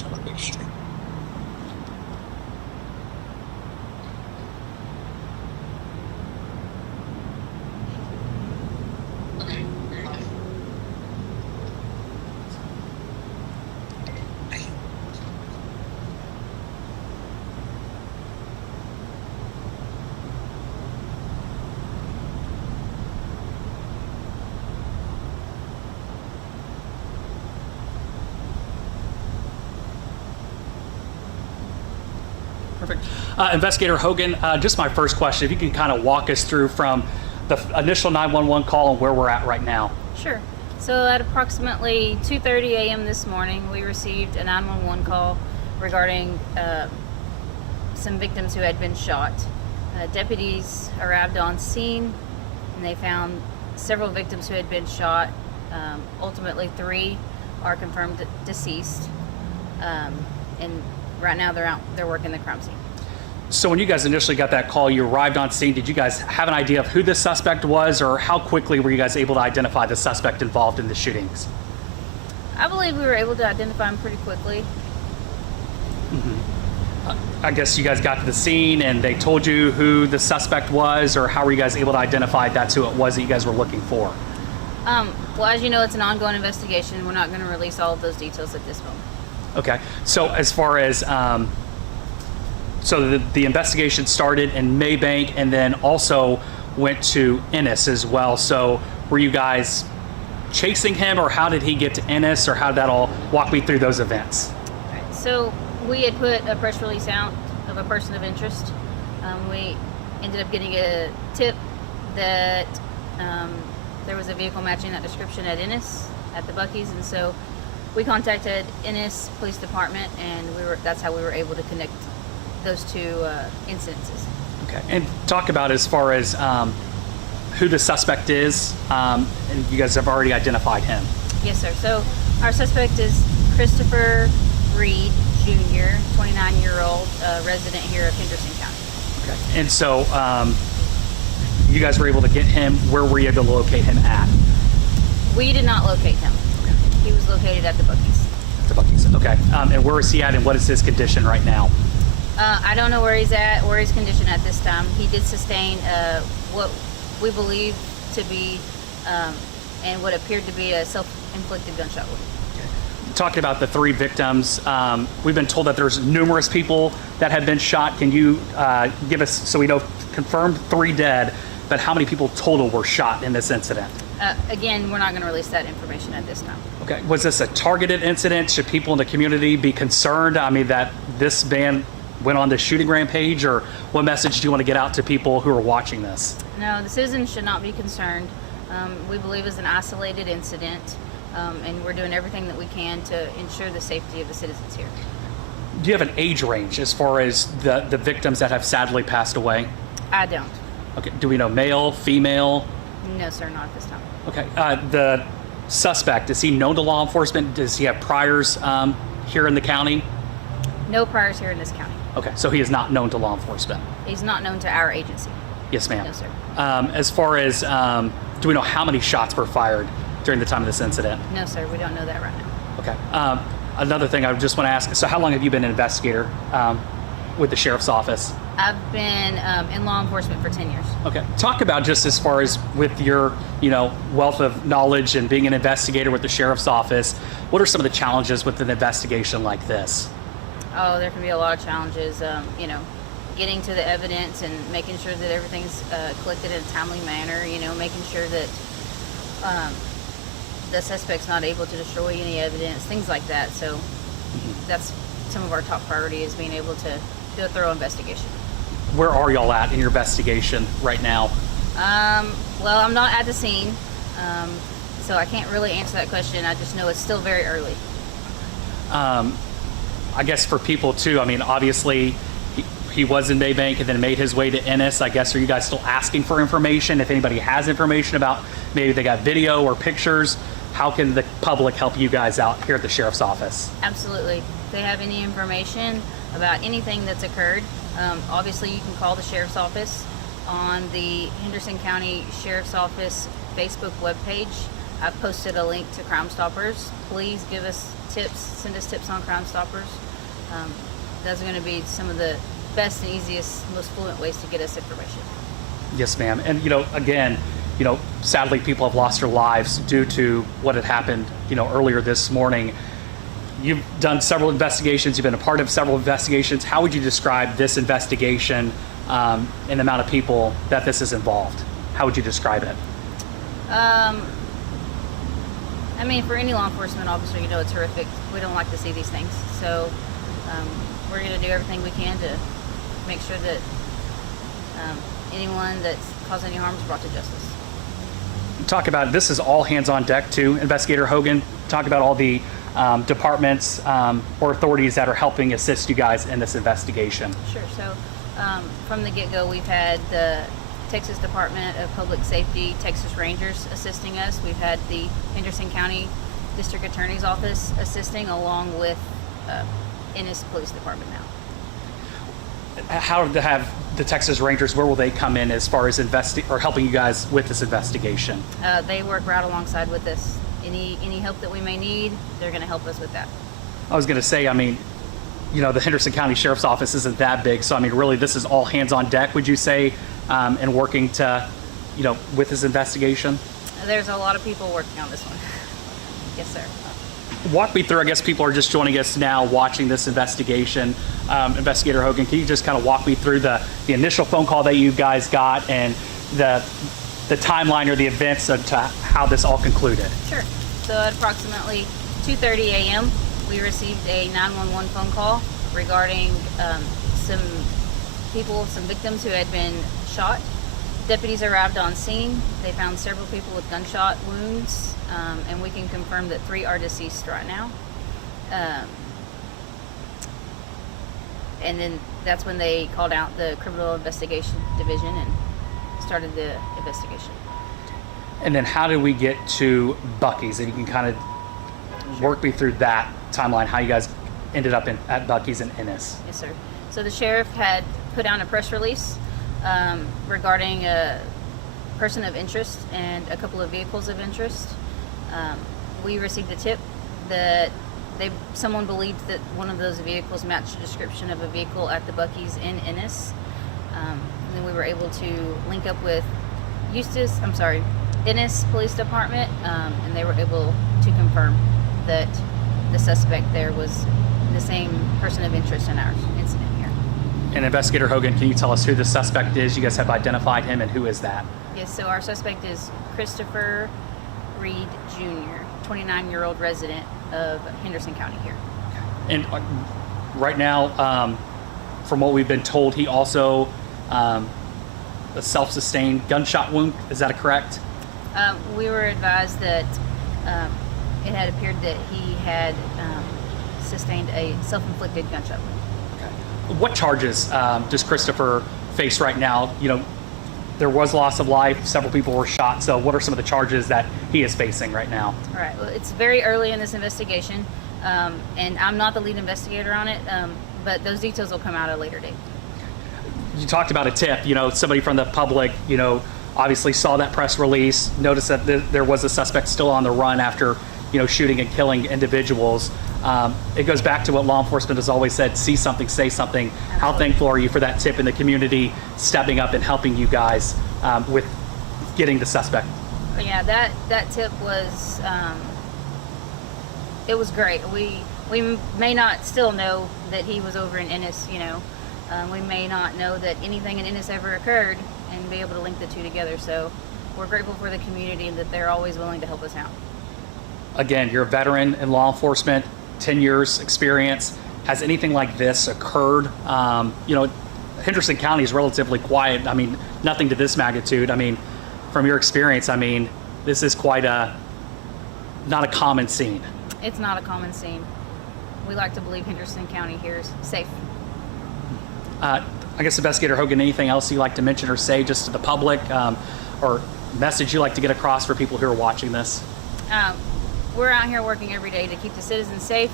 trying to make sure. Okay, you're live. Perfect. Investigator Hogan, just my first question, if you can kind of walk us through from the initial 911 call and where we're at right now. Sure. So at approximately 2:30 a.m. this morning, we received a 911 call regarding some victims who had been shot. Deputies arrived on scene and they found several victims who had been shot. Ultimately, 3 are confirmed deceased. And right now they're working the crime scene. So when you guys initially got that call, you arrived on scene, did you guys have an idea of who the suspect was, or how quickly were you guys able to identify the suspect involved in the shootings? I believe we were able to identify him pretty quickly. I guess you guys got to the scene and they told you who the suspect was, or how were you guys able to identify that's who it was that you guys were looking for? Well, as you know, it's an ongoing investigation. We're not going to release all of those details at this moment. Okay, so as far as, so the investigation started in Maybank and then also went to Ennis as well. So were you guys chasing him, or how did he get to Ennis, or how did that all, walk me through those events? Right. So we had put a press release out of a person of interest. We ended up getting a tip that there was a vehicle matching that description at Ennis at the Buc-ee's, and so we contacted Ennis Police Department, and that's how we were able to connect those 2 incidences. Okay, and talk about as far as who the suspect is, and you guys have already identified him. Yes, sir. So our suspect is Christopher Reed Jr., 29-year-old resident here of Henderson County. Okay, and so you guys were able to get him. Where were you able to locate him at? We did not locate him. He was located at the Buc-ee's. The Buc-ee's, okay. And where is he at, and what is his condition right now? I don't know where he's at or his condition at this time. He did sustain what we believe to be and what appeared to be a self-inflicted gunshot wound. Talking about the 3 victims, we've been told that there's numerous people that have been shot. Can you give us, so we know confirmed 3 dead, but how many people total were shot in this incident? Again, we're not going to release that information at this time. Okay, was this a targeted incident? Should people in the community be concerned, I mean, that this man went on this shooting rampage, or what message do you want to get out to people who are watching this? No, the citizens should not be concerned. We believe it's an isolated incident, and we're doing everything that we can to ensure the safety of the citizens here. Do you have an age range as far as the victims that have sadly passed away? I don't. Okay, do we know male, female? No, sir, not at this time. Okay, the suspect, is he known to law enforcement? Does he have priors here in the county? No priors here in this county. Okay, so he is not known to law enforcement? He's not known to our agency. Yes, ma'am. No, sir. As far as, do we know how many shots were fired during the time of this incident? No, sir, we don't know that right now. Okay. Another thing I just want to ask, so how long have you been an investigator with the sheriff's office? I've been in law enforcement for 10 years. Okay. Talk about just as far as with your, wealth of knowledge and being an investigator with the sheriff's office, what are some of the challenges with an investigation like this? Oh, there can be a lot of challenges, getting to the evidence and making sure that everything's collected in a timely manner, making sure that the suspect's not able to destroy any evidence, things like that. So that's some of our top priority, is being able to do a thorough investigation. Where are y'all at in your investigation right now? Well, I'm not at the scene, so I can't really answer that question. I just know it's still very early. I guess for people too, I mean, obviously he was in Maybank and then made his way to Ennis. I guess, are you guys still asking for information? If anybody has information about, maybe they got video or pictures, how can the public help you guys out here at the sheriff's office? Absolutely. If they have any information about anything that's occurred, obviously you can call the sheriff's office on the Henderson County Sheriff's Office Facebook webpage. I posted a link to Crime Stoppers. Please give us tips, send us tips on Crime Stoppers. Those are going to be some of the best and easiest, most fluent ways to get us information. Yes, ma'am. And, again, sadly people have lost their lives due to what had happened, earlier this morning. You've done several investigations. You've been a part of several investigations. How would you describe this investigation and the amount of people that this is involved? How would you describe it? I mean, for any law enforcement officer, it's horrific. We don't like to see these things. So we're going to do everything we can to make sure that anyone that's caused any harm is brought to justice. Talk about, this is all hands on deck too, Investigator Hogan. Talk about all the departments or authorities that are helping assist you guys in this investigation. Sure. So from the get-go, we've had the Texas Department of Public Safety, Texas Rangers assisting us. We've had the Henderson County District Attorney's Office assisting, along with Ennis Police Department now. How to have the Texas Rangers, where will they come in as far as helping you guys with this investigation? They work right alongside with us. Any help that we may need, they're going to help us with that. I was going to say, I mean, the Henderson County Sheriff's Office isn't that big, so I mean, really, this is all hands on deck, would you say, and working to, with this investigation? There's a lot of people working on this one. Yes, sir. Walk me through, I guess people are just joining us now watching this investigation. Investigator Hogan, can you just kind of walk me through the initial phone call that you guys got and the timeline or the events to how this all concluded? Sure. So at approximately 2:30 a.m., we received a 911 phone call regarding some victims who had been shot. Deputies arrived on scene. They found several people with gunshot wounds, and we can confirm that 3 are deceased right now. And then that's when they called out the Criminal Investigation Division and started the investigation. And then how did we get to Buc-ee's? If you can kind of work me through that timeline, how you guys ended up at Buc-ee's in Ennis. Yes, sir. So the sheriff had put out a press release regarding a person of interest and a couple of vehicles of interest. We received a tip that someone believed that one of those vehicles matched the description of a vehicle at the Buc-ee's in Ennis. And then we were able to link up with Ennis Police Department, and they were able to confirm that the suspect there was the same person of interest in our incident here. And Investigator Hogan, can you tell us who the suspect is? You guys have identified him, and who is that? Yes, so our suspect is Christopher Reed Jr., 29-year-old resident of Henderson County here. And right now, from what we've been told, he also a self-sustained gunshot wound. Is that correct? We were advised that it had appeared that he had sustained a self-inflicted gunshot wound. Okay. What charges does Christopher face right now? There was loss of life. Several people were shot. So what are some of the charges that he is facing right now? All right. Well, it's very early in this investigation, and I'm not the lead investigator on it, but those details will come out at a later date. You talked about a tip. Somebody from the public, obviously saw that press release, noticed that there was a suspect still on the run after, shooting and killing individuals. It goes back to what law enforcement has always said: see something, say something. Absolutely. How thankful are you for that tip in the community stepping up and helping you guys with getting the suspect? Yeah, that tip was it was great. We may not still know that he was over in Ennis. We may not know that anything in Ennis ever occurred and be able to link the two together. So we're grateful for the community and that they're always willing to help us out. Again, you're a veteran in law enforcement, 10 years experience. Has anything like this occurred? Henderson County is relatively quiet. I mean, nothing to this magnitude. I mean, from your experience, this is quite not a common scene. It's not a common scene. We like to believe Henderson County here is safe. I guess, Investigator Hogan, anything else you'd like to mention or say just to the public, or message you'd like to get across for people who are watching this? We're out here working every day to keep the citizens safe.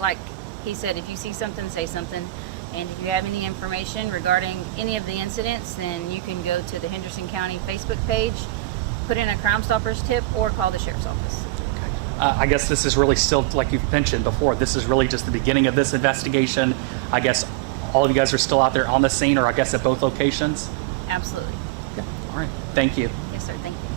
Like he said, if you see something, say something. And if you have any information regarding any of the incidents, then you can go to the Henderson County Facebook page put in a Crime Stoppers tip or call the sheriff's office. I guess this is really still, like you've mentioned before, this is really just the beginning of this investigation. I guess all of you guys are still out there on the scene, or I guess at both locations? Absolutely. All right. Thank you. Yes, sir. Thank you.